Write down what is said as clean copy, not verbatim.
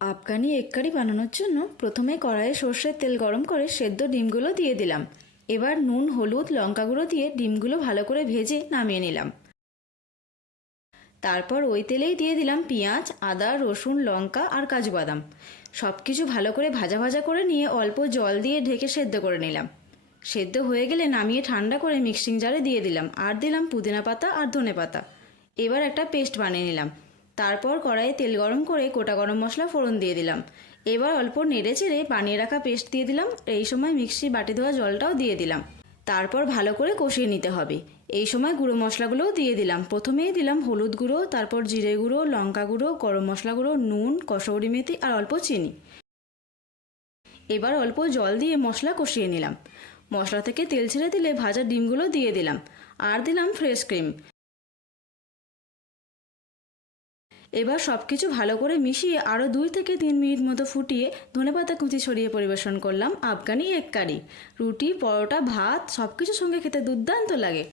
Afghani egg কারি বানানোর জন্য প্রথমে কড়াইয়ে সর্ষের তেল গরম করে সেদ্ধ ডিমগুলো দিয়ে দিলাম। এবার নুন, হলুদ, লঙ্কা গুঁড়ো দিয়ে ডিমগুলো ভালো করে ভেজে নামিয়ে নিলাম। তারপর ওই তেলেই দিয়ে দিলাম পেঁয়াজ, আদা, রসুন, লঙ্কা আর কাজু বাদাম। সব কিছু ভালো করে ভাজা ভাজা করে নিয়ে অল্প জল দিয়ে ঢেকে সেদ্ধ করে নিলাম। সেদ্ধ হয়ে গেলে নামিয়ে ঠান্ডা করে মিক্সিং জারে দিয়ে দিলাম, আর দিলাম পুদিনা পাতা আর ধনে পাতা। এবার একটা পেস্ট বানিয়ে নিলাম। তারপর কড়াইয়ে তেল গরম করে গোটা গরম মশলা ফোড়ন দিয়ে দিলাম। এবার অল্প নেড়ে চেড়ে বানিয়ে রাখা পেস্ট দিয়ে দিলাম। এই সময় মিক্সি বাটি ধোয়া জলটাও দিয়ে দিলাম। তারপর ভালো করে কষিয়ে নিতে হবে। এই সময় গুঁড়ো মশলাগুলোও দিয়ে দিলাম। প্রথমেই দিলাম হলুদ গুঁড়ো, তারপর জিরে গুঁড়ো, লঙ্কা গুঁড়ো, গরম মশলা গুঁড়ো, নুন, কসৌরি মেথি আর অল্প চিনি। এবার অল্প জল দিয়ে মশলা কষিয়ে নিলাম। মশলা থেকে তেল ছেড়ে দিলে ভাজা ডিমগুলো দিয়ে দিলাম, আর দিলাম ফ্রেশ ক্রিম। এবার সব কিছু ভালো করে মিশিয়ে আরও 2 থেকে 3 মিনিট মতো ফুটিয়ে ধনেপাতা কুচি ছড়িয়ে পরিবেশন করলাম আফগানি এগ কারি। রুটি, পরোটা, ভাত সব কিছুর সঙ্গে খেতে দুর্দান্ত লাগে।